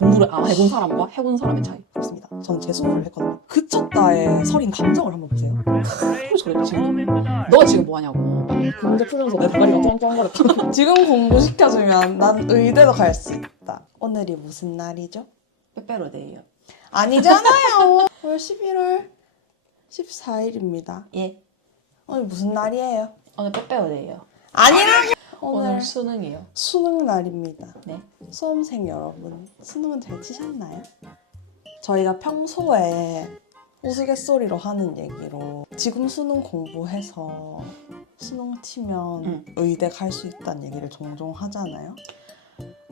공부를 안 해본 사람과 해본 사람의 차이. 그렇습니다. 저는 재수를 했거든요. 그쳤다의 서린 감정을 한번 보세요. 소리 지금. 너 지금 뭐 하냐고. 그 문제 풀면서 내 다리가 뻥뻥거렸다. 지금 공부시켜주면 난 의대도 갈 수 있다. 오늘이 무슨 날이죠? 빼빼로데이요. 아니잖아요. 올 11월 14일입니다. 예. 오늘 무슨 날이에요? 오늘 빼빼로데이요. 아니라고! 오늘 오늘 수능이에요. 수능 날입니다. 네. 수험생 여러분, 수능은 잘 치셨나요? 저희가 평소에 우스갯소리로 하는 얘기로 지금 수능 공부해서 수능 치면 의대 갈 수 있다는 얘기를 종종 하잖아요.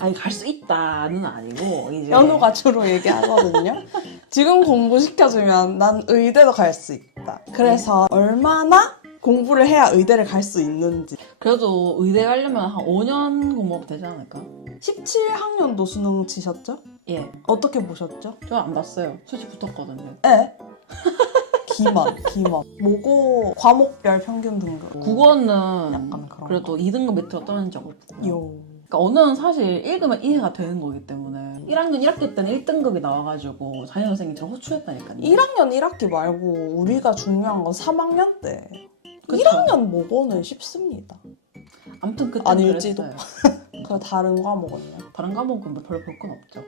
아니 갈 수 있다는 아니고 이제 연우가 주로 얘기하거든요. 지금 공부시켜주면 난 의대도 갈 수 있다. 그래서 얼마나 공부를 해야 의대를 갈 수 있는지. 그래도 의대 가려면 한 5년 공부하면 되지 않을까? 17학년도 수능 치셨죠? 예. 어떻게 보셨죠? 저는 안 봤어요. 솔직히 붙었거든요. 네. 기만. 모고 과목별 평균 등급. 국어는 약간 그런 그래도 2등급 밑으로 떨어진 적 없고요. 요. 그러니까 언어는 사실 읽으면 이해가 되는 거기 때문에 1학년 1학기 때는 1등급이 나와가지고 담임 선생님처럼 호출했다니까요. 1학년 1학기 말고 우리가 중요한 건 3학년 때. 그쵸? 1학년 모고는 쉽습니다. 아무튼 그때 아닐지도. 그랬어요. 그 다른 과목은요? 다른 과목은 뭐 별로 볼 건 없죠.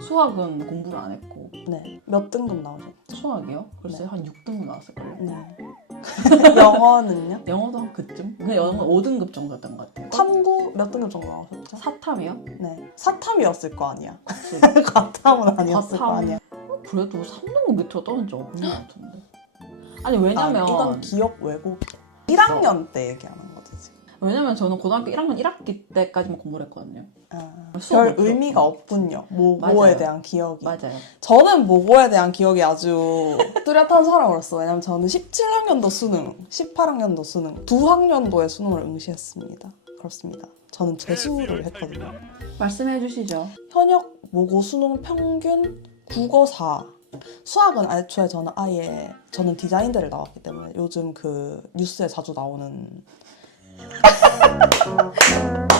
수학은 공부를 안 했고 네. 몇 등급 나오셨죠? 수학이요? 글쎄 한 6등급 나왔을걸요. 네. 영어는요? 영어도 한 그쯤? 근데 영어는 5등급 정도였던 것 같아요. 탐구 몇 등급 정도 나오셨죠? 사탐이요? 네. 사탐이었을 거 아니야. 그치. 과탐은 아니었을 거 과탐. 아니야. 그래도 3등급 밑으로 떨어진 적 없는 것 같은데. 아니 왜냐면 이건 기억 왜곡. 1학년 때 얘기하는 거지 지금. 왜냐면 저는 고등학교 1학년 1학기 때까지만 공부를 했거든요. 별 수업 없죠. 의미가 없군요. 모고에 맞아요. 대한 기억이. 맞아요. 저는 모고에 대한 기억이 아주 뚜렷한 사람으로서 왜냐면 저는 17학년도 수능, 18학년도 수능, 두 학년도의 수능을 응시했습니다. 그렇습니다. 저는 재수를 했거든요. 말씀해 주시죠. 현역 모고 수능 평균 국어 4. 수학은 애초에 저는 디자인대를 나왔기 때문에 요즘 그 뉴스에 자주 나오는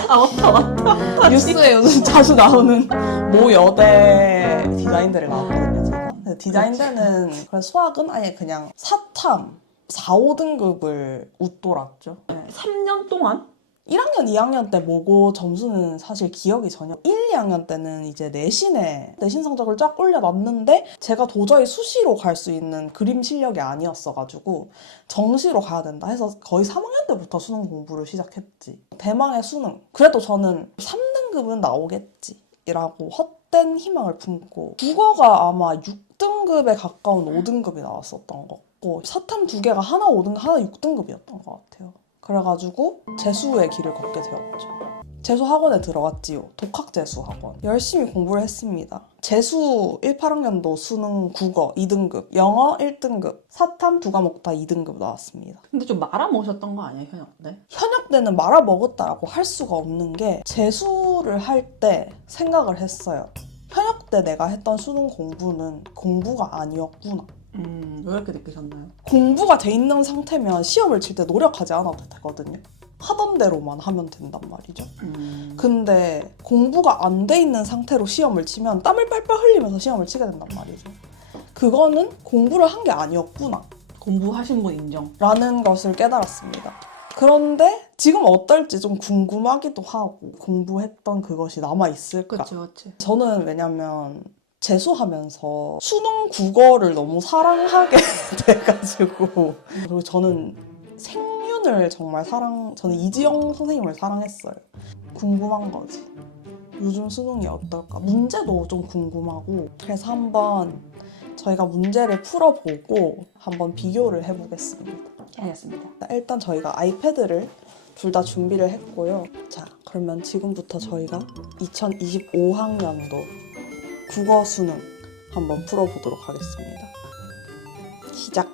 맞다. 뉴스에 요즘 자주 나오는 모 여대 디자인대를 나왔거든요, 제가. 근데 디자인대는 그래서 수학은 아예 그냥 사탐 4, 5등급을 웃돌았죠. 3년 동안? 1학년, 2학년 때 모고 점수는 사실 기억이 전혀 1, 2학년 때는 이제 내신 성적을 쫙 올려놨는데 제가 도저히 수시로 갈 수 있는 그림 실력이 아니었어가지고 정시로 가야 된다 해서 거의 3학년 때부터 수능 공부를 시작했지. 대망의 수능. 그래도 저는 3등급은 나오겠지 이라고 헛된 희망을 품고 국어가 아마 6등급에 가까운 5등급이 나왔었던 것 같고 사탐 2개가 하나 5등급, 하나 6등급이었던 것 같아요. 그래가지고 재수의 길을 걷게 되었죠. 재수 학원에 들어갔지요. 독학 재수 학원. 열심히 공부를 했습니다. 재수 18학년도 수능 국어 2등급, 영어 1등급, 사탐 2과목 다 2등급 나왔습니다. 근데 좀 말아먹으셨던 거 아니에요, 현역 때? 현역 때는 말아먹었다라고 할 수가 없는 게 재수를 할 때 생각을 했어요. 현역 때 내가 했던 수능 공부는 공부가 아니었구나. 왜 이렇게 느끼셨나요? 공부가 돼 있는 상태면 시험을 칠 때 노력하지 않아도 되거든요. 하던 대로만 하면 된단 말이죠. 근데 공부가 안 돼 있는 상태로 시험을 치면 땀을 빨빨 흘리면서 시험을 치게 된단 말이죠. 그거는 공부를 한 게 아니었구나 공부하신 분 인정. 라는 것을 깨달았습니다. 그런데 지금 어떨지 좀 궁금하기도 하고 공부했던 그것이 남아있을까? 그치. 저는 왜냐면 재수하면서 수능 국어를 너무 사랑하게 돼가지고 그리고 저는 생윤을 정말 저는 이지영 선생님을 사랑했어요. 궁금한 거지. 요즘 수능이 어떨까? 문제도 좀 궁금하고 그래서 한번 저희가 문제를 풀어보고 한번 비교를 해보겠습니다. 알겠습니다. 일단 저희가 아이패드를 둘 다 준비를 했고요. 자, 그러면 지금부터 저희가 2025학년도 국어 수능 한번 풀어보도록 하겠습니다. 시작!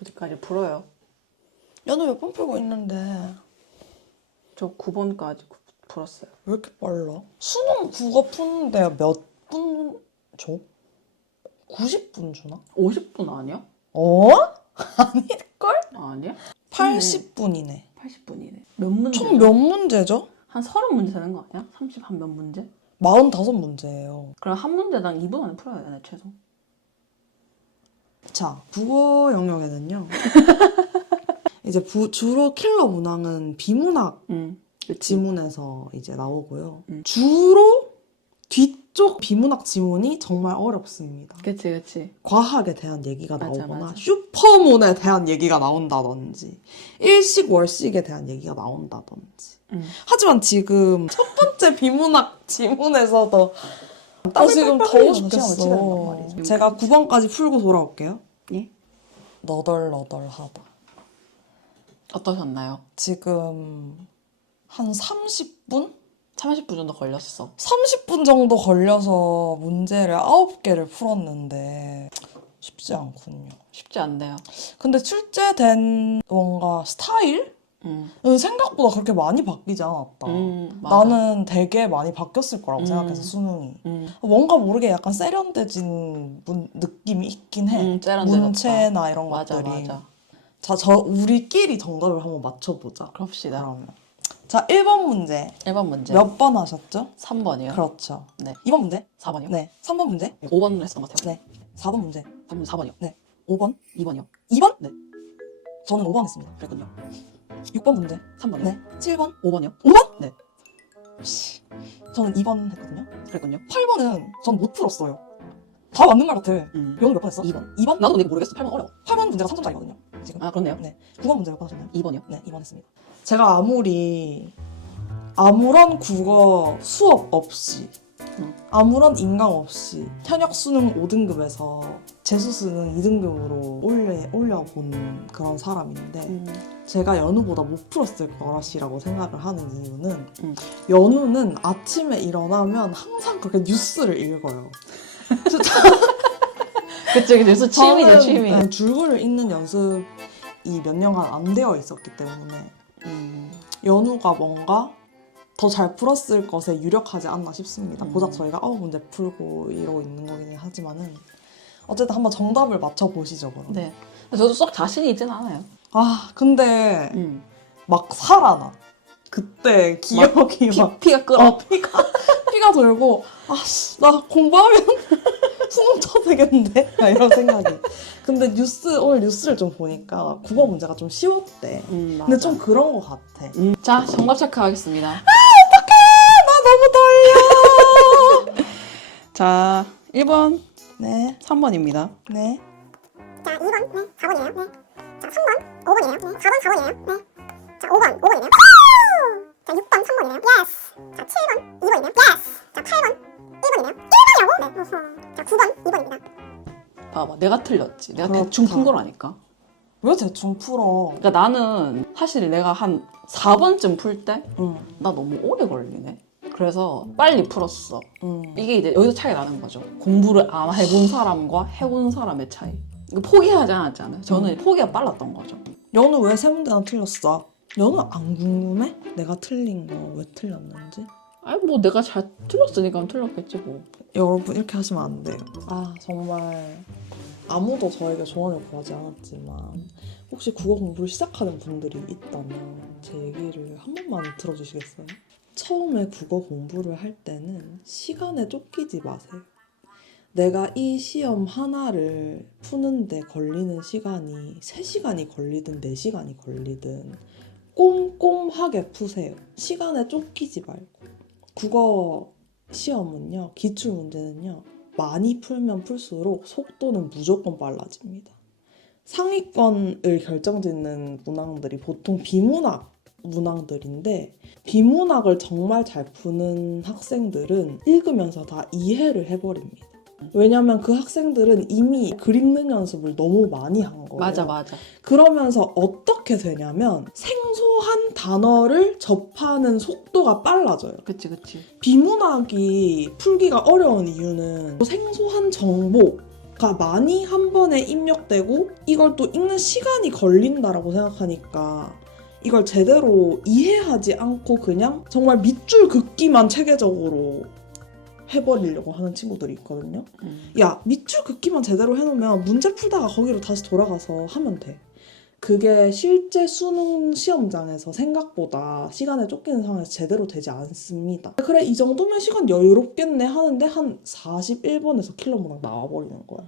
어디까지 풀어요? 연우 몇 번 풀고 있는데 저 9번까지 풀었어요. 왜 이렇게 빨라? 수능 국어 푸는데 몇 분 줘? 90분 주나? 50분 아니야? 아닐걸? 아니야? 80분이네. 80분이네. 몇 문제? 총 몇 문제죠? 한 30문제 되는 거 아니야? 30 한 몇 문제? 45문제예요. 그럼 한 문제당 2분 안에 풀어야 되네 최소. 자, 국어 영역에는요. 이제 주로 킬러 문항은 비문학 그치. 지문에서 이제 나오고요. 음. 주로 뒤쪽 비문학 지문이 정말 어렵습니다. 그치. 과학에 대한 얘기가 맞아, 나오거나 맞아. 슈퍼문에 대한 얘기가 나온다든지 일식 월식에 대한 얘기가 나온다든지. 하지만 지금 첫 번째 비문학 지문에서도 지금 더워 죽겠어. 제가 9번까지 풀고 돌아올게요. 예? 너덜너덜하다. 어떠셨나요? 지금 한 30분? 30분 정도 걸렸어. 30분 정도 걸려서 문제를 9개를 풀었는데 쉽지 않군요. 쉽지 않네요. 근데 출제된 뭔가 스타일은 생각보다 그렇게 많이 바뀌지 않았다. 맞아. 나는 되게 많이 바뀌었을 거라고 생각해서 수능이. 뭔가 모르게 약간 세련돼진 느낌이 있긴 해. 세련돼졌다. 문체나 이런 맞아. 것들이. 자, 우리끼리 정답을 한번 맞춰보자. 그럽시다. 그러면. 자, 1번 문제. 1번 문제. 몇 번 하셨죠? 3번이요. 그렇죠. 네. 2번 문제? 4번이요. 네. 3번 문제? 5번을 했던 것 같아요. 네. 4번 문제? 4번이요. 네. 5번? 2번이요. 2번? 네. 저는 5번 했습니다. 그랬군요. 6번 문제? 3번이요. 네. 7번? 5번이요. 5번? 네. 저는 2번 했거든요. 그랬군요. 8번은 전 못 풀었어요. 다 맞는 말 같아. 영어 몇 번 했어? 2번. 2번? 나도 내가 모르겠어. 8번 어려워. 8번 문제가 3점짜리거든요. 지금. 아, 그렇네요. 네. 9번 문제 몇 번 하셨나요? 2번이요. 네. 2번 했습니다. 제가 아무런 국어 수업 없이 아무런 인강 없이 현역 수능 5등급에서 재수 수능 2등급으로 올려본 그런 사람인데 제가 연우보다 못 풀었을 거라시라고 생각을 하는 이유는 연우는 아침에 일어나면 항상 그렇게 뉴스를 읽어요. 그치. 뉴스 취미죠, 저는 취미. 줄거리를 읽는 연습이 몇 년간 안 되어 있었기 때문에 연우가 뭔가 더 잘 풀었을 것에 유력하지 않나 싶습니다. 고작 저희가 9문제 풀고 이러고 있는 거긴 하지만은 어쨌든 한번 정답을 맞춰보시죠, 그럼. 네. 저도 썩 자신이 있진 않아요. 아, 근데 막 살아나. 그때 기억이 막 피가 끓어. 피가 돌고 아씨 나 공부하면 수능 쳐도 되겠는데? 막 이런 생각이. 근데 오늘 뉴스를 좀 보니까 국어 문제가 좀 쉬웠대. 근데 좀 그런 것 같아. 자, 정답 체크하겠습니다. 나 너무 떨려. 자, 1번, 네, 3번입니다. 네. 자, 2번, 네, 4번이에요. 네. 자, 3번, 5번이에요. 네. 4번, 4번이에요. 네. 자, 5번, 5번이네요. 자, 6번, 3번이네요. 예스. 자, 7번, 2번이네요. 예스. 자, 8번, 1번이네요. 1번이라고? 네. 자, 9번, 2번입니다. 봐봐, 내가 틀렸지. 내가 그렇다. 대충 푼 거라니까. 왜 대충 풀어? 그러니까 나는 사실 내가 한 4번쯤 풀 때 나 응. 너무 오래 걸리네. 그래서 빨리 풀었어. 응. 이게 이제 여기서 차이 나는 거죠. 공부를 안 해본 사람과 해본 사람의 차이. 이거 포기하지 않았잖아요. 저는 포기가 빨랐던 거죠. 연우 왜 세 문제나 틀렸어? 연우 안 궁금해? 내가 틀린 거 왜 틀렸는지? 아니 뭐 내가 잘 틀렸으니까 틀렸겠지 뭐. 여러분 이렇게 하시면 안 돼요. 아 정말 아무도 저에게 조언을 구하지 않았지만 혹시 국어 공부를 시작하는 분들이 있다면 제 얘기를 한 번만 들어주시겠어요? 처음에 국어 공부를 할 때는 시간에 쫓기지 마세요. 내가 이 시험 하나를 푸는데 걸리는 시간이 3시간이 걸리든 4시간이 걸리든 꼼꼼하게 푸세요. 시간에 쫓기지 말고. 국어 시험은요, 기출문제는요, 많이 풀면 풀수록 속도는 무조건 빨라집니다. 상위권을 결정짓는 문항들이 보통 비문학 문항들인데 비문학을 정말 잘 푸는 학생들은 읽으면서 다 이해를 해버립니다. 왜냐면 그 학생들은 이미 글 읽는 연습을 너무 많이 한 거예요. 맞아. 그러면서 어떻게 되냐면 생소한 단어를 접하는 속도가 빨라져요. 그치. 비문학이 풀기가 어려운 이유는 생소한 정보가 많이 한 번에 입력되고 이걸 또 읽는 시간이 걸린다라고 생각하니까 이걸 제대로 이해하지 않고 그냥 정말 밑줄 긋기만 체계적으로 해버리려고 하는 친구들이 있거든요. 야, 밑줄 긋기만 제대로 해놓으면 문제 풀다가 거기로 다시 돌아가서 하면 돼. 그게 실제 수능 시험장에서 생각보다 시간에 쫓기는 상황에서 제대로 되지 않습니다. 그래, 이 정도면 시간 여유롭겠네 하는데 한 41번에서 킬러문학 나와버리는 거야.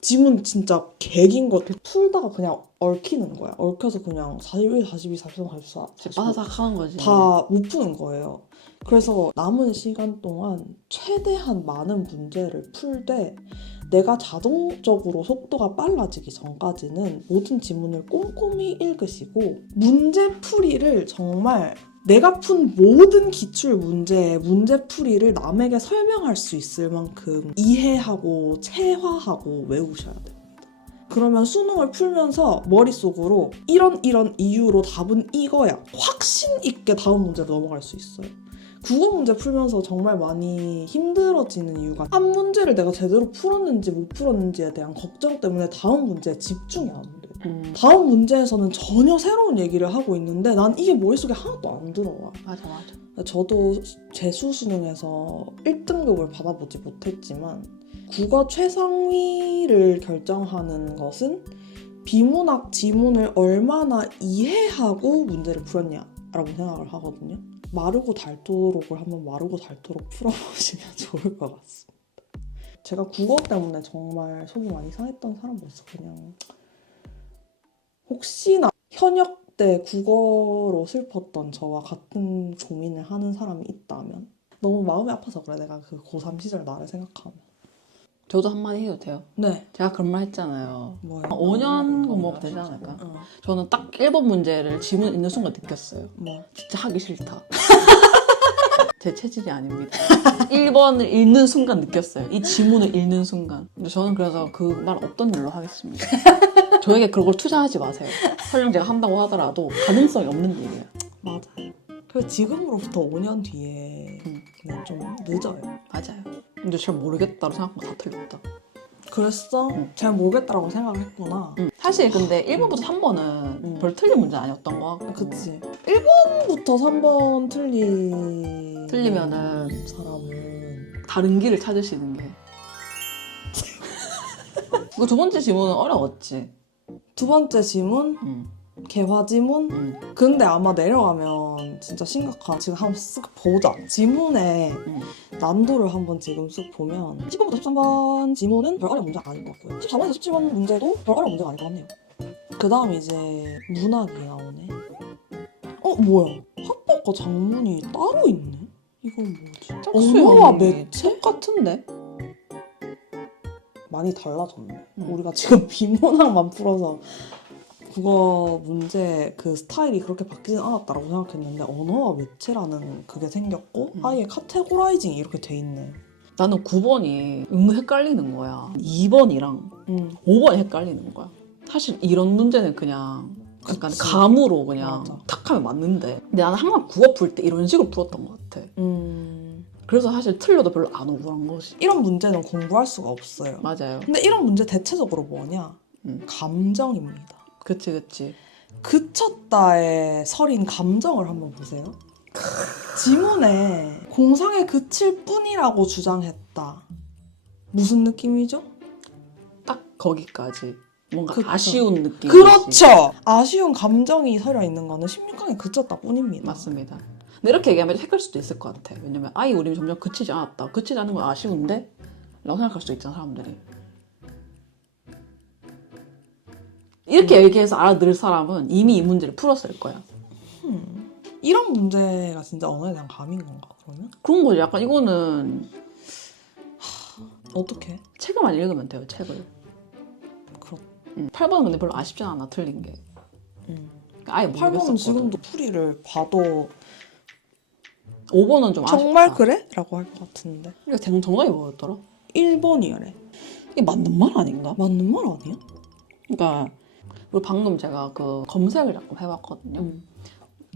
지문 진짜 개긴 거 풀다가 그냥 얽히는 거야. 얽혀서 그냥 41, 42, 43, 44, 45 바삭 하는 거지. 다 못 푸는 거예요. 그래서 남은 시간 동안 최대한 많은 문제를 풀되 내가 자동적으로 속도가 빨라지기 전까지는 모든 지문을 꼼꼼히 읽으시고 문제풀이를 정말 내가 푼 모든 기출 문제의 문제풀이를 남에게 설명할 수 있을 만큼 이해하고 체화하고 외우셔야 됩니다. 그러면 수능을 풀면서 머릿속으로 이런 이유로 답은 이거야 확신 있게 다음 문제로 넘어갈 수 있어요. 국어 문제 풀면서 정말 많이 힘들어지는 이유가 한 문제를 내가 제대로 풀었는지 못 풀었는지에 대한 걱정 때문에 다음 문제에 집중이 안 돼. 다음 문제에서는 전혀 새로운 얘기를 하고 있는데 난 이게 머릿속에 하나도 안 들어와. 맞아. 저도 재수 수능에서 1등급을 받아보지 못했지만 국어 최상위를 결정하는 것은 비문학 지문을 얼마나 이해하고 문제를 풀었냐라고 생각을 하거든요. 마르고 닳도록을 한번 마르고 닳도록 풀어보시면 좋을 것 같습니다. 제가 국어 때문에 정말 속이 많이 상했던 사람으로서 그냥 혹시나 현역 때 국어로 슬펐던 저와 같은 고민을 하는 사람이 있다면 너무 마음이 아파서 그래. 내가 그 고3 시절 나를 생각하면. 저도 한마디 해도 돼요? 네. 제가 그런 말 했잖아요. 뭐요? 5년 공부하면 되지 않을까? 어. 저는 딱 1번 문제를 지문 읽는 순간 느꼈어요. 뭐? 진짜 하기 싫다. 제 체질이 아닙니다. 1번을 읽는 순간 느꼈어요. 이 지문을 읽는 순간. 근데 저는 그래서 그 말 없던 일로 하겠습니다. 저에게 그걸 투자하지 마세요. 설령 제가 한다고 하더라도 가능성이 없는 일이에요. 맞아요. 그래서 지금으로부터 5년 뒤에는 좀 늦어요. 맞아요. 근데 잘 모르겠다로 생각하면 다 틀렸다. 그랬어? 잘 모르겠다라고 생각을 했구나. 사실 근데 1번부터 3번은 별 틀린 문제 아니었던 거 같고. 그치. 1번부터 3번 틀리면은 사람은 다른 길을 찾으시는 게. 그 두 번째 질문은 어려웠지. 두 번째 지문, 개화 지문. 근데 아마 내려가면 진짜 심각한. 지금 한번 쓱 보자. 지문의 난도를 한번 지금 쓱 보면 10번부터 13번 지문은 별 어려운 문제가 아닌 것 같고요. 14번에서 17번 문제도 별 어려운 문제가 아닌 것 같네요. 그 다음 이제 문학이 나오네. 뭐야? 합법과 작문이 따로 있네? 이건 뭐지? 언어와 매체? 똑같은데? 많이 달라졌네. 우리가 지금 비문학만 풀어서 국어 문제 그 스타일이 그렇게 바뀌진 않았다라고 생각했는데 언어와 매체라는 그게 생겼고 아예 카테고라이징이 이렇게 돼 있네. 나는 9번이 응 헷갈리는 거야. 2번이랑 5번이 헷갈리는 거야. 사실 이런 문제는 그냥 약간 그치. 감으로 그냥 맞아. 탁 하면 맞는데 근데 나는 항상 국어 풀 때 이런 식으로 풀었던 것 같아. 그래서 사실 틀려도 별로 안 억울한 거지. 이런 문제는 공부할 수가 없어요. 맞아요. 근데 이런 문제 대체적으로 뭐냐? 감정입니다. 그치. 그쳤다에 서린 감정을 한번 보세요. 지문에 공상에 그칠 뿐이라고 주장했다. 무슨 느낌이죠? 딱 거기까지. 뭔가 그쵸. 아쉬운 느낌. 그렇죠! 아쉬운 감정이 서려 있는 거는 16강에 그쳤다 뿐입니다. 맞습니다. 근데 이렇게 얘기하면 헷갈릴 수도 있을 것 같아. 왜냐면 아이 우림 점점 그치지 않았다. 그치지 않은 건 아쉬운데? 라고 생각할 수도 있잖아 사람들이. 이렇게 얘기해서 알아들을 사람은 이미 이 문제를 풀었을 거야. 이런 문제가 진짜 언어에 대한 감인 건가 그러면? 그런 거지. 약간 이거는 어떻게? 책을만 읽으면 돼요. 책을. 그렇. 8번은 근데 별로 아쉽지 않아 틀린 게. 아예 8번은 모르겠었거든. 지금도 풀이를 봐도 5번은 좀 아쉽다. 정말 그래? 라고 할 것 같은데. 이게 정답이 뭐였더라? 1번이래. 이게 맞는 말 아닌가? 맞는 말 아니야? 그러니까 그리고 방금 제가 그 검색을 조금 해봤거든요.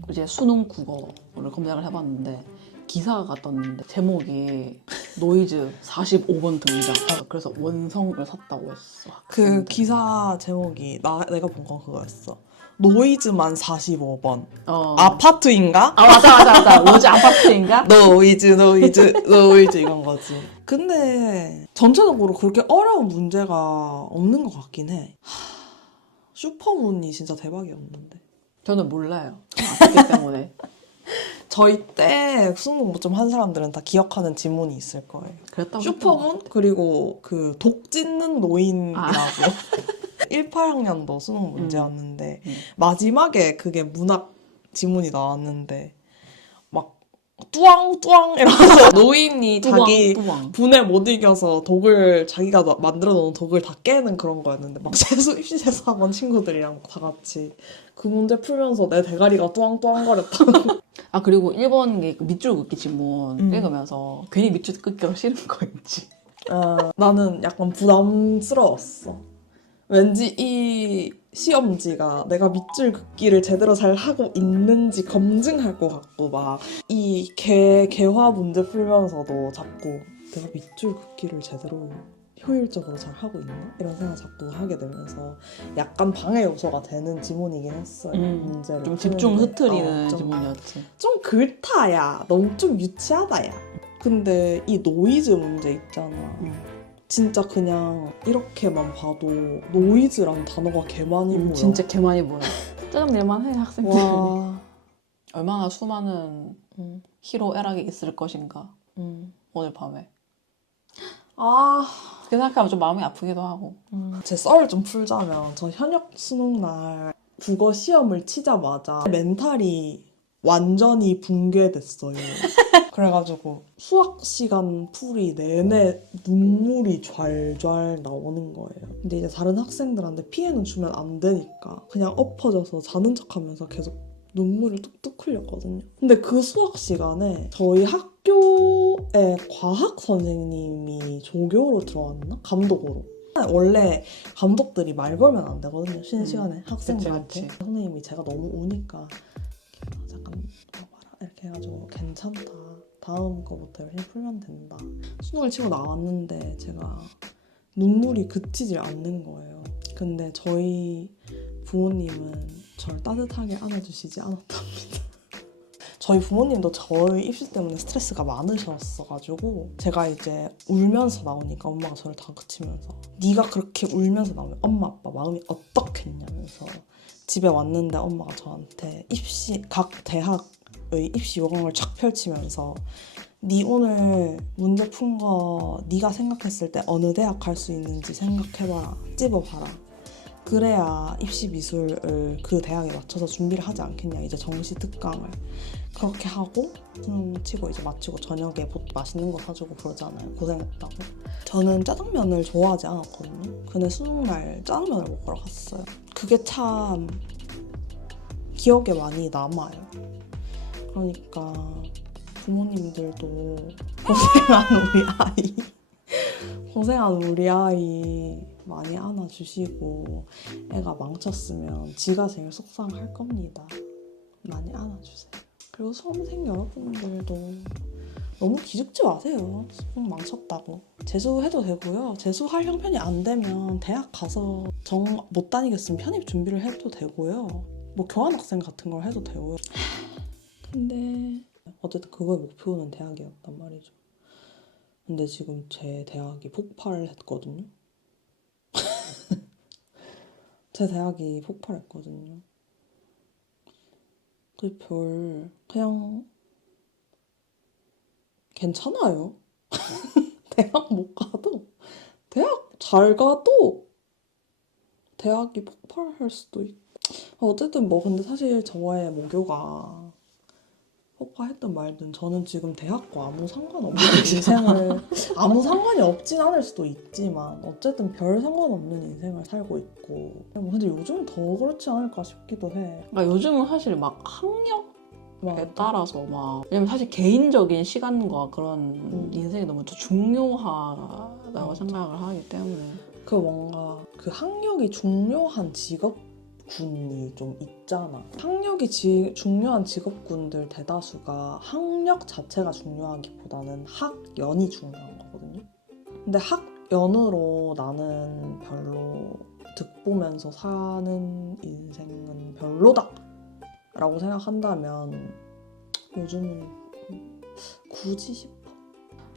이제 수능 국어를 검색을 해봤는데 기사가 떴는데 제목이 노이즈 45번 등장. 그래서 원성을 샀다고 했어. 그 기사 제목이 내가 본 건 그거였어. 노이즈만 45번. 어. 아파트인가? 아 맞아. 로즈 아파트인가? 노이즈 이건 거지. 근데 전체적으로 그렇게 어려운 문제가 없는 것 같긴 해. 슈퍼문이 진짜 대박이었는데. 저는 몰라요. 아프기 때문에. 저희 때 수능 뭐 좀 한 사람들은 다 기억하는 지문이 있을 거예요. 그랬다고 슈퍼문 그리고 그 독 찢는 노인이라고 18학년도 수능 문제였는데 마지막에 그게 문학 지문이 나왔는데 막 뚜왕뚜왕 이러면서 노인이 자기 뚜왕. 분에 못 이겨서 독을 자기가 만들어 놓은 독을 다 깨는 그런 거였는데 막 입시 재수학원 친구들이랑 다 같이 그 문제 풀면서 내 대가리가 뚜왕뚜왕거렸다고. 아 그리고 1번 게 밑줄 긋기 지문 읽으면서 괜히 밑줄 긋기가 싫은 거 있지. 나는 약간 부담스러웠어. 왠지 이 시험지가 내가 밑줄 긋기를 제대로 잘 하고 있는지 검증할 것 같고 막 이 개화 문제 풀면서도 자꾸 내가 밑줄 긋기를 제대로 효율적으로 잘 하고 있나? 이런 생각 자꾸 하게 되면서 약간 방해 요소가 되는 지문이긴 했어요. 문제를 좀 집중 푸는데. 흐트리는 좀 지문이었지. 좀 긁다야. 너무 좀 유치하다야. 근데 이 노이즈 문제 있잖아. 진짜 그냥 이렇게만 봐도 노이즈란 단어가 개 많이 보여. 진짜 개 많이 보여. 짜증낼만 해 학생들. 와. 얼마나 수많은 희로애락이 있을 것인가. 오늘 밤에. 아. 그 생각하면 좀 마음이 아프기도 하고. 제 썰을 좀 풀자면 저 현역 수능 날 국어 시험을 치자마자 멘탈이 완전히 붕괴됐어요. 그래가지고 수학 시간 풀이 내내 눈물이 좔좔 나오는 거예요. 근데 이제 다른 학생들한테 피해는 주면 안 되니까 그냥 엎어져서 자는 척하면서 계속 눈물을 뚝뚝 흘렸거든요. 근데 그 수학 시간에 저희 학교에 과학 선생님이 조교로 들어왔나? 감독으로. 원래 감독들이 말 걸면 안 되거든요. 쉬는 시간에 학생들한테. 그치. 선생님이 제가 너무 우니까 잠깐 와봐라 이렇게 해가지고 괜찮다. 다음 거부터 열심히 풀면 된다. 수능을 치고 나왔는데 제가 눈물이 그치질 않는 거예요. 근데 저희 부모님은 저를 따뜻하게 안아주시지 않았답니다. 저희 부모님도 저희 입시 때문에 스트레스가 많으셨어가지고 제가 이제 울면서 나오니까 엄마가 저를 다그치면서 네가 그렇게 울면서 나오면 엄마 아빠 마음이 어떻겠냐면서 집에 왔는데 엄마가 저한테 각 대학의 입시 요강을 쫙 펼치면서 네 오늘 문제 푼 거 네가 생각했을 때 어느 대학 갈 수 있는지 생각해봐라. 찝어봐라. 그래야 입시 미술을 그 대학에 맞춰서 준비를 하지 않겠냐. 이제 정시 특강을 그렇게 하고 치고 이제 마치고 저녁에 맛있는 거 사주고 그러잖아요. 고생했다고. 저는 짜장면을 좋아하지 않았거든요. 근데 수능날 짜장면을 먹으러 갔어요. 그게 참 기억에 많이 남아요. 그러니까 부모님들도 고생한 우리 아이 많이 안아주시고 애가 망쳤으면 지가 제일 속상할 겁니다. 많이 안아주세요. 그리고 수험생 여러분들도 너무 기죽지 마세요. 수능 망쳤다고. 재수해도 되고요. 재수할 형편이 안 되면 대학 가서 정 못 다니겠으면 편입 준비를 해도 되고요. 뭐 교환학생 같은 걸 해도 되고요. 근데 어쨌든 그거의 목표는 대학이었단 말이죠. 근데 지금 제 대학이 폭발을 했거든요. 제 대학이 폭발했거든요. 그냥 괜찮아요. 대학 못 가도 대학 잘 가도 대학이 폭발할 수도 있고 어쨌든 뭐 근데 사실 저의 모교가 폭파했든 말든 저는 지금 대학과 아무 상관없는 인생을 아무 상관이 없진 않을 수도 있지만 어쨌든 별 상관없는 인생을 살고 있고 뭐 근데 요즘은 더 그렇지 않을까 싶기도 해. 그러니까 요즘은 사실 막 학력에 따라서 막 왜냐면 사실 개인적인 시간과 그런 인생이 너무 중요하다고 생각을 하기 때문에 그 뭔가 그 학력이 중요한 직업군이 좀 있잖아. 학력이 중요한 직업군들 대다수가 학력 자체가 중요하기보다는 학연이 중요한 거거든요. 근데 학연으로 나는 별로 득보면서 사는 인생은 별로다 라고 생각한다면 요즘은 굳이 싶어.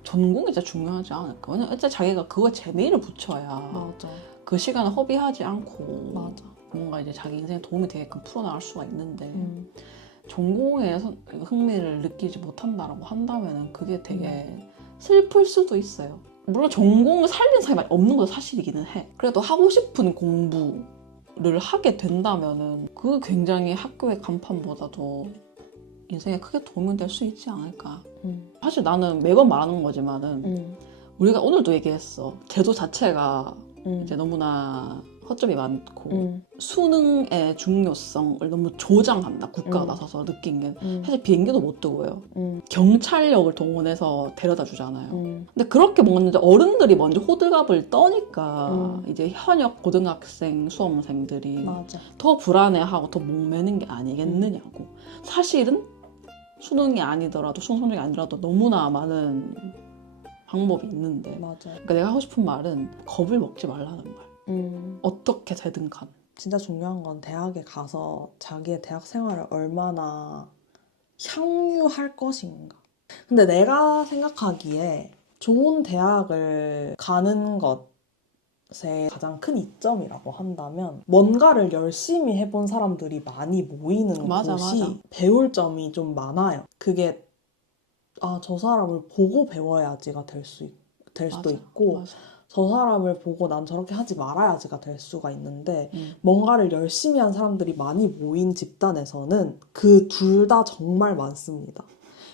전공이 진짜 중요하지 않을까? 왜냐면 일단 자기가 그거에 재미를 붙여야 맞아. 그 시간을 허비하지 않고 맞아. 뭔가 이제 자기 인생에 도움이 되게끔 풀어나갈 수가 있는데 전공에 흥미를 느끼지 못한다라고 한다면 그게 되게 슬플 수도 있어요. 물론 전공을 살린 사람이 많이 없는 것도 사실이기는 해. 그래도 하고 싶은 공부를 하게 된다면은 그 굉장히 학교의 간판보다도 인생에 크게 도움이 될 수 있지 않을까. 사실 나는 매번 말하는 거지만은 우리가 오늘도 얘기했어. 제도 자체가 이제 너무나 허점이 많고 수능의 중요성을 너무 조장한다. 국가가 나서서 느낀 게 사실 비행기도 못 뜨고요. 경찰력을 동원해서 데려다 주잖아요. 근데 그렇게 뭔가 어른들이 먼저 호들갑을 떠니까 이제 현역 고등학생 수험생들이 맞아. 더 불안해하고 더 목매는 게 아니겠느냐고. 사실은 수능이 아니더라도 수능 성적이 아니더라도 너무나 많은 방법이 있는데 맞아. 그러니까 내가 하고 싶은 말은 겁을 먹지 말라는 말. 어떻게 되든 간. 진짜 중요한 건 대학에 가서 자기의 대학 생활을 얼마나 향유할 것인가. 근데 내가 생각하기에 좋은 대학을 가는 것의 가장 큰 이점이라고 한다면 뭔가를 열심히 해본 사람들이 많이 모이는 맞아, 곳이 맞아. 배울 점이 좀 많아요. 그게 저 사람을 보고 배워야지가 될 수도 맞아, 있고 맞아. 저 사람을 보고 난 저렇게 하지 말아야지가 될 수가 있는데 뭔가를 열심히 한 사람들이 많이 모인 집단에서는 그 둘 다 정말 많습니다.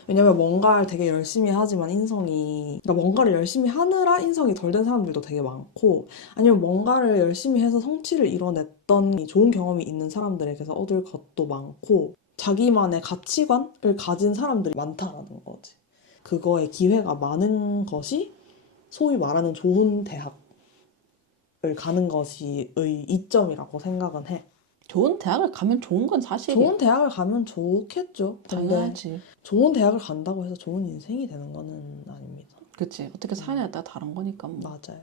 왜냐면 뭔가를 되게 열심히 하지만 그러니까 뭔가를 열심히 하느라 인성이 덜 된 사람들도 되게 많고 아니면 뭔가를 열심히 해서 성취를 이뤄냈던 좋은 경험이 있는 사람들에게서 얻을 것도 많고 자기만의 가치관을 가진 사람들이 많다라는 거지. 그거에 기회가 많은 것이 소위 말하는 좋은 대학을 가는 것이 이점이라고 생각은 해. 좋은 대학을 가면 좋은 건 사실이야. 좋은 대학을 가면 좋겠죠. 근데 당연하지. 좋은 대학을 간다고 해서 좋은 인생이 되는 거는 아닙니다. 그치. 어떻게 사냐에 따라 다른 거니까 뭐. 맞아요.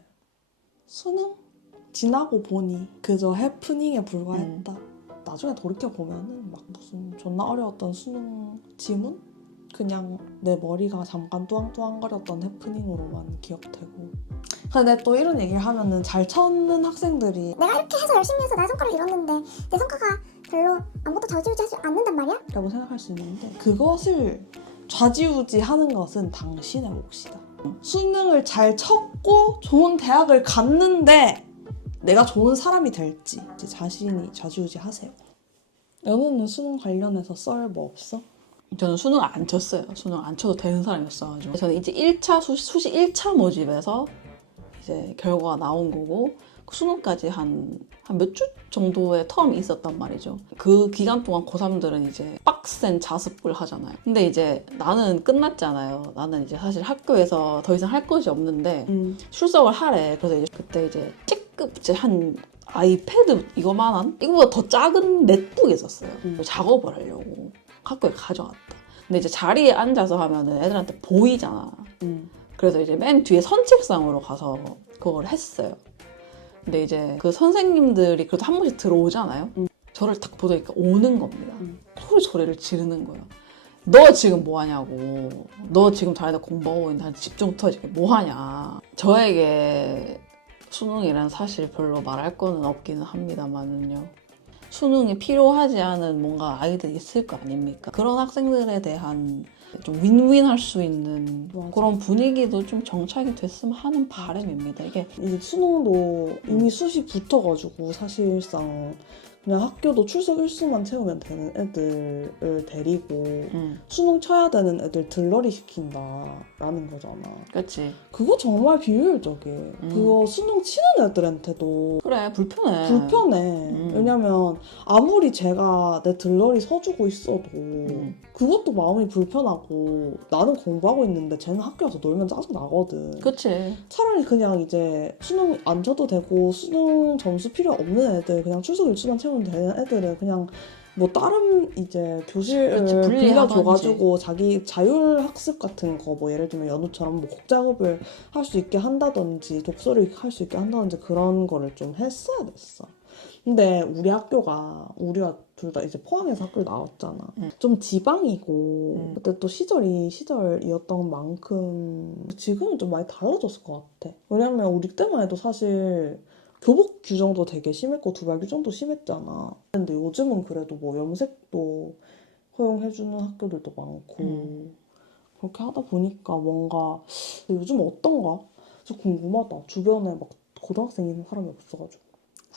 수능? 지나고 보니 그저 해프닝에 불과했다. 나중에 돌이켜보면은 막 무슨 존나 어려웠던 수능 지문? 그냥 내 머리가 잠깐 뚜앙뚜앙거렸던 해프닝으로만 기억되고. 근데 또 이런 얘기를 하면은 잘 찾는 학생들이 내가 이렇게 해서 열심히 해서 나의 성과를 이뤘는데 내 성과가 별로 아무것도 좌지우지하지 않는단 말이야? 라고 생각할 수 있는데 그것을 좌지우지하는 것은 당신의 몫이다. 수능을 잘 쳤고 좋은 대학을 갔는데 내가 좋은 사람이 될지 이제 자신이 좌지우지하세요. 연우는 수능 관련해서 썰 뭐 없어? 저는 수능 안 쳤어요. 수능 안 쳐도 되는 사람이었어가지고. 저는 이제 1차 수시 1차 모집에서 이제 결과가 나온 거고 수능까지 한 몇 주 정도의 텀이 있었단 말이죠. 그 기간 동안 고3들은 이제 빡센 자습을 하잖아요. 근데 이제 나는 끝났잖아요. 나는 이제 사실 학교에서 더 이상 할 것이 없는데 출석을 하래. 그래서 이제 그때 이제 C급 이제 한 아이패드 이거만한 이거보다 더 작은 넷북이 있었어요. 작업을 하려고 학교에 가져갔다. 근데 이제 자리에 앉아서 하면은 애들한테 보이잖아. 그래서 이제 맨 뒤에 선책상으로 가서 그걸 했어요. 근데 이제 그 선생님들이 그래도 한 번씩 들어오잖아요. 저를 딱 보니까 오는 겁니다. 소리를 지르는 거예요. 너 지금 뭐 하냐고. 너 지금 자리에다 공부하고 있는데 집중 터지게 뭐 하냐. 저에게 수능이란 사실 별로 말할 거는 없기는 합니다만은요. 수능이 필요하지 않은 뭔가 아이들이 있을 거 아닙니까? 그런 학생들에 대한 좀 윈윈 할 수 있는 맞아. 그런 분위기도 좀 정착이 됐으면 하는 바람입니다. 이게 이제 수능도 이미 수 붙어가지고 사실상 그냥 학교도 출석 일수만 채우면 되는 애들을 데리고 수능 쳐야 되는 애들 들러리 시킨다라는 거잖아. 그렇지. 그거 정말 비효율적이에요. 그거 수능 치는 애들한테도 그래 불편해. 왜냐면 아무리 제가 내 들러리 서주고 있어도 그것도 마음이 불편하고 나는 공부하고 있는데 쟤는 학교 와서 놀면 짜증 나거든. 그렇지. 차라리 그냥 이제 수능 안 쳐도 되고 수능 점수 필요 없는 애들 그냥 출석 일수만 채우면 되는 애들은 그냥 뭐 다른 이제 교실을 그치, 분리하던지. 빌려줘가지고 자기 자율학습 같은 거 뭐 예를 들면 연우처럼 뭐 곡 작업을 할 수 있게 한다든지 독서를 할 수 있게 한다든지 그런 거를 좀 했어야 됐어. 근데 우리 학교가 우리가 둘 다 이제 포항에서 학교를 나왔잖아. 좀 지방이고 그때 또 시절이었던 만큼 지금은 좀 많이 달라졌을 것 같아. 왜냐면 우리 때만 해도 사실 교복 규정도 되게 심했고 두발 규정도 심했잖아. 근데 요즘은 그래도 뭐 염색도 허용해주는 학교들도 많고 그렇게 하다 보니까 뭔가 요즘 어떤가? 진짜 궁금하다. 주변에 막 고등학생 있는 사람이 없어가지고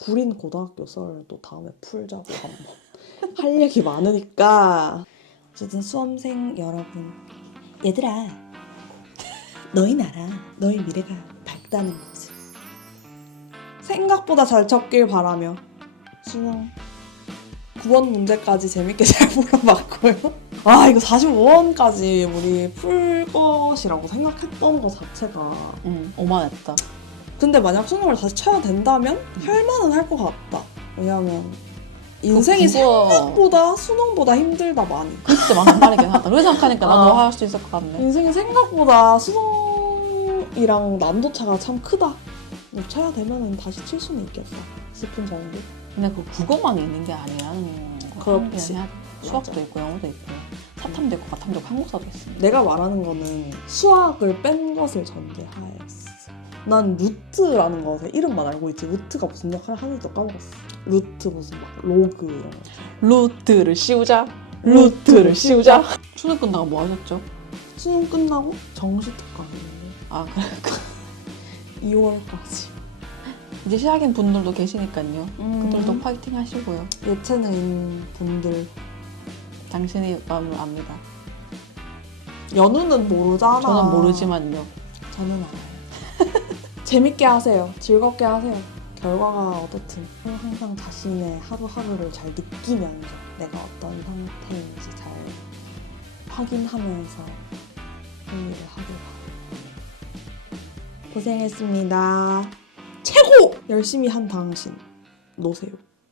구린 고등학교 썰도 다음에 풀자고 한번 할 얘기 많으니까. 어쨌든 수험생 여러분, 얘들아 너희는 알아. 너희 미래가 밝다는 것을 생각보다 잘 쳤길 바라며 수능 9번 문제까지 재밌게 잘 물어봤고요. 아 이거 45원까지 우리 풀 것이라고 생각했던 것 자체가 오만했다. 근데 만약 수능을 다시 쳐야 된다면 할 만은 할 것 같다. 왜냐면 인생이 그거- 생각보다 수능보다 힘들다 많이. 그때 맞는 말이긴 하다. 그렇게 생각하니까 나도 할 수 있을 것 같네. 인생이 생각보다 수능이랑 난도 차가 참 크다. 쳐야 되면은 다시 칠 수는 있겠다 싶은 정도. 근데 그 국어만 있는 게 아니라는 거 그렇지. 해야 돼. 수학도 있고 영어도 있고 사탐도 있고 가탐도 있고 한국사도 있습니다. 내가 말하는 거는 수학을 뺀 것을 전제하에서 난 루트라는 것에 이름만 알고 있지 루트가 무슨 역할을 하는지도 까먹었어. 루트 무슨 막 로그 이런 거. 루트를 씌우자. 루트를 씌우자. 수능 끝나고 뭐 하셨죠? 수능 끝나고 정시특강이에요. 아 그래. 2월까지. 이제 시작인 분들도 계시니까요. 음. 그들도 파이팅 하시고요. 예체능인 분들 당신의 마음을 압니다. 연우는 모르잖아. 저는 모르지만요. 저는 알아요. 재밌게 하세요. 즐겁게 하세요. 결과가 어떻든 항상 자신의 하루하루를 잘 느끼면서 내가 어떤 상태인지 잘 확인하면서 승리를 하길 바랍니다. 고생했습니다. 최고! 열심히 한 당신 노세요.